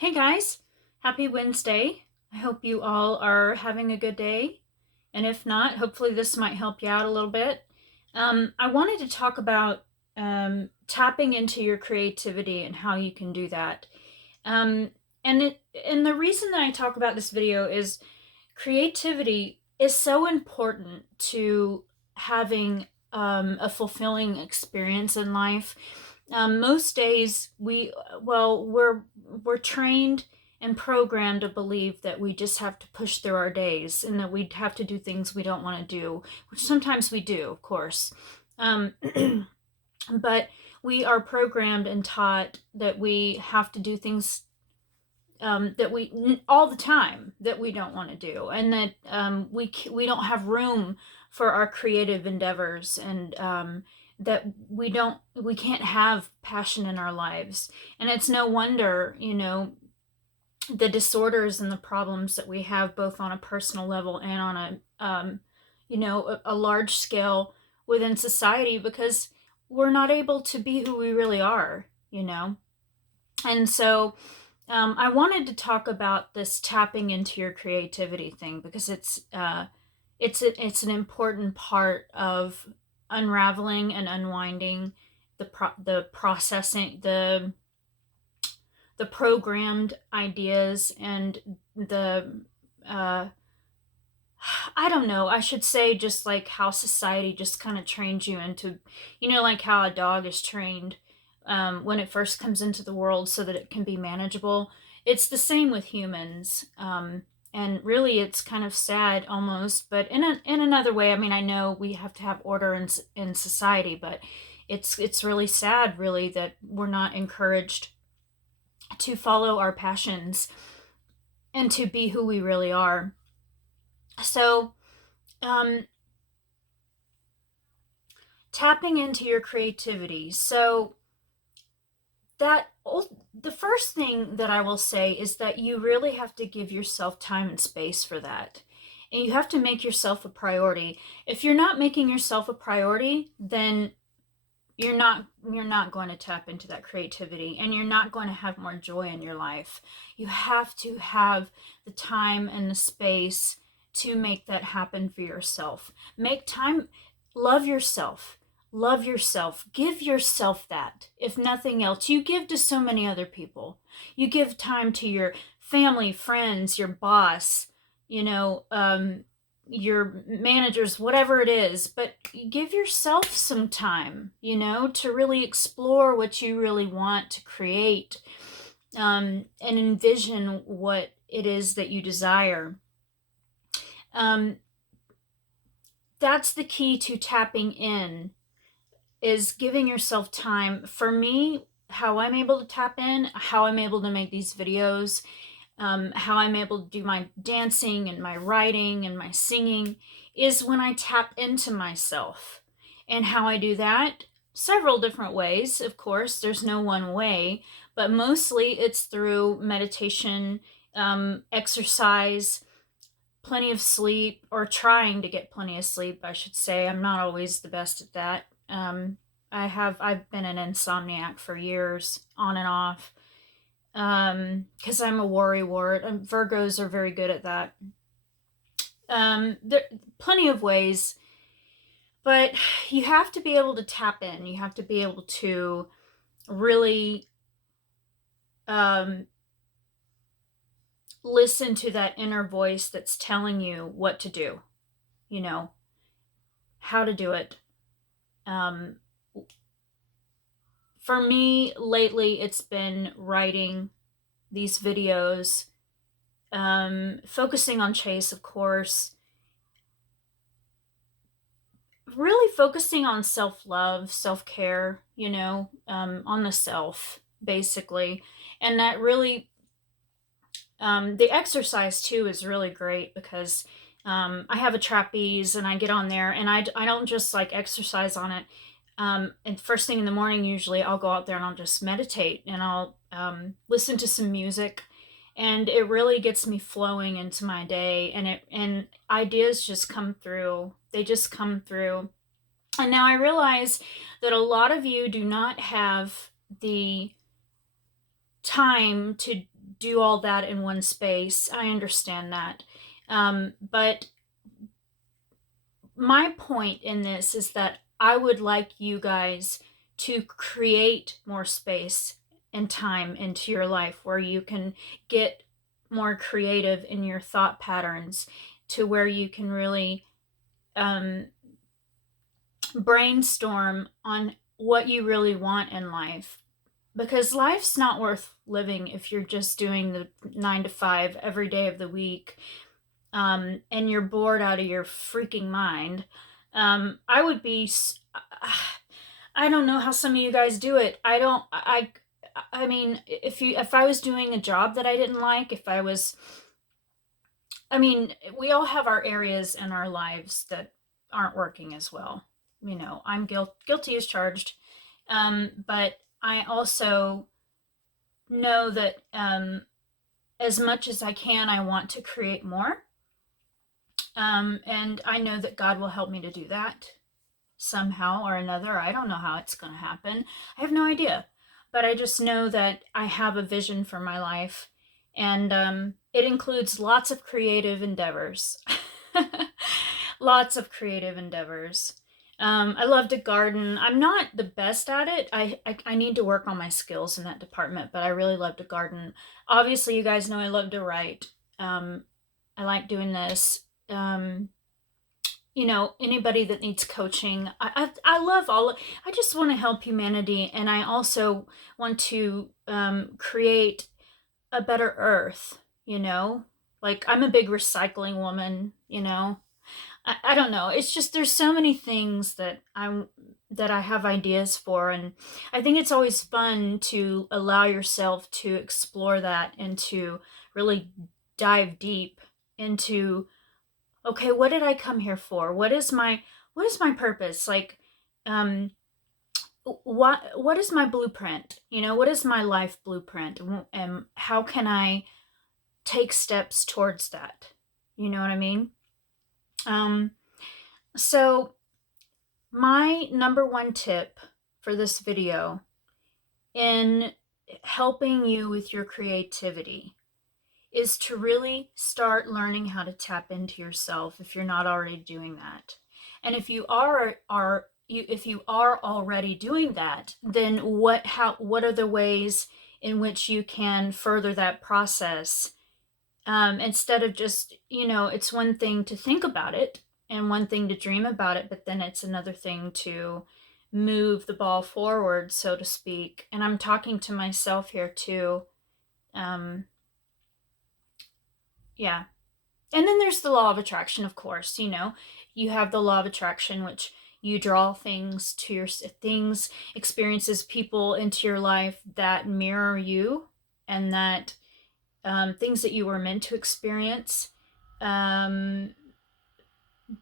Hey guys, happy Wednesday. I hope you all are having a good day. And if not, hopefully this might help you out a little bit. I wanted to talk about tapping into your creativity and how you can do that. Um, and the reason that I talk about this video is creativity is so important to having a fulfilling experience in life. Most days we're trained and programmed to believe that we just have to push through our days and that we have to do things we don't want to do, which sometimes we do, of course. Um, but we are programmed and taught that we have to do things that we all the time that we don't want to do, and that we don't have room for our creative endeavors, and that we can't have passion in our lives. And it's no wonder, the disorders and the problems that we have both on a personal level and on a large scale within society, because we're not able to be who we really are. And so I wanted to talk about this tapping into your creativity thing, because it's an important part of unraveling and unwinding the processing, the programmed ideas, and the uh, I don't know, I should say, just like how society just kind of trains you into, like how a dog is trained when it first comes into the world so that it can be manageable. It's the same with humans. And really, it's kind of sad almost, but in another way. I mean, I know we have to have order in society, but it's really sad, really, that we're not encouraged to follow our passions and to be who we really are. So, um, tapping into your creativity. So that the first thing that I will say is that you really have to give yourself time and space for that. And you have to make yourself a priority. If you're not making yourself a priority, then you're not going to tap into that creativity, and you're not going to have more joy in your life. You have to have the time and the space to make that happen for yourself. Make time, love yourself. Love yourself. Give yourself that. If nothing else, you give to so many other people. You give time to your family, friends, your boss, you know, your managers, whatever it is, but give yourself some time, to really explore what you really want to create, and envision what it is that you desire. Um, that's the key to tapping in, is giving yourself time. For me, how I'm able to tap in, how I'm able to make these videos, how I'm able to do my dancing and my writing and my singing, is when I tap into myself. And how I do that? Several different ways, of course. There's no one way, but mostly it's through meditation, exercise, plenty of sleep, or trying to get plenty of sleep, I should say. I'm not always the best at that. I've been an insomniac for years, on and off, because I'm a worrywart, and Virgos are very good at that. There plenty of ways, but you have to be able to tap in. You have to be able to really listen to that inner voice that's telling you what to do, how to do it. For me, lately, it's been writing these videos, focusing on Chase, of course, really focusing on self-love, self-care, on the self, basically. And that really, the exercise too is really great, because I have a trapeze, and I get on there, and I don't just like exercise on it. And first thing in the morning, usually I'll go out there and I'll just meditate, and I'll listen to some music, and it really gets me flowing into my day, and ideas just come through. They just come through. And now I realize that a lot of you do not have the time to do all that in one space. I understand that. But my point in this is that I would like you guys to create more space and time into your life where you can get more creative in your thought patterns, to where you can really brainstorm on what you really want in life. Because life's not worth living if you're just doing the 9 to 5 every day of the week, and you're bored out of your freaking mind. I would be, I don't know how some of you guys do it. I mean, if I was doing a job that I didn't like, I mean, we all have our areas in our lives that aren't working as well. You know, I'm guilty as charged. But I also know that as much as I can, I want to create more. And I know that God will help me to do that somehow or another. I don't know how it's going to happen. I have no idea. But I just know that I have a vision for my life, and it includes lots of creative endeavors. Lots of creative endeavors. I love to garden. I'm not the best at it. I need to work on my skills in that department, but I really love to garden. Obviously, you guys know I love to write. I like doing this. You know, anybody that needs coaching, I love I just want to help humanity, and I also want to create a better earth, you know? Like, I'm a big recycling woman, you know? I don't know. It's just, there's so many things that I have ideas for, and I think it's always fun to allow yourself to explore that and to really dive deep into, okay, what did I come here for? What is my purpose? Like, what is my blueprint? You know, what is my life blueprint? And how can I take steps towards that? You know what I mean? So my number one tip for this video in helping you with your creativity is to really start learning how to tap into yourself if you're not already doing that. And if you are already doing that, then what are the ways in which you can further that process? Instead of just, you know, it's one thing to think about it and one thing to dream about it, but then it's another thing to move the ball forward, so to speak. And I'm talking to myself here too. Yeah. And then there's the law of attraction, of course. You know, you have the law of attraction, which you draw things to your things, experiences, people into your life that mirror you, and that things that you were meant to experience,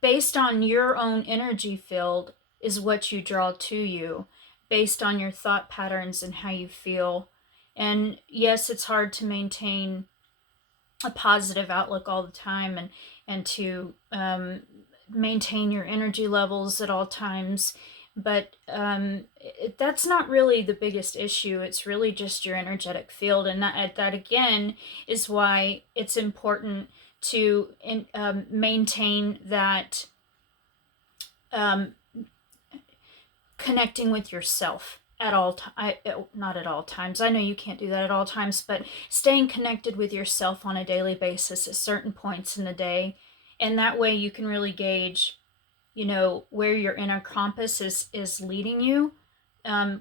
based on your own energy field, is what you draw to you, based on your thought patterns and how you feel. And yes, it's hard to maintain a positive outlook all the time, and to maintain your energy levels at all times. But that's not really the biggest issue. It's really just your energetic field. And that again is why it's important to maintain that connecting with yourself at all times. Not at all times. I know you can't do that at all times, but staying connected with yourself on a daily basis at certain points in the day. And that way you can really gauge, you know, where your inner compass is leading you,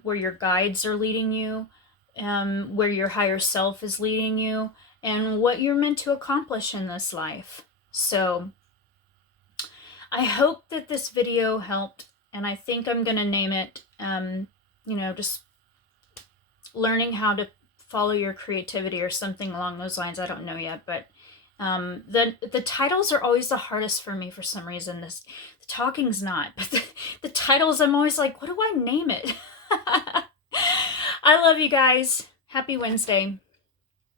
where your guides are leading you, where your higher self is leading you, and what you're meant to accomplish in this life. So I hope that this video helped, and I think I'm going to name it, you know, just learning how to follow your creativity or something along those lines. I don't know yet, but the titles are always the hardest for me for some reason. The talking's not, but the titles, I'm always like, what do I name it? I love you guys. Happy Wednesday.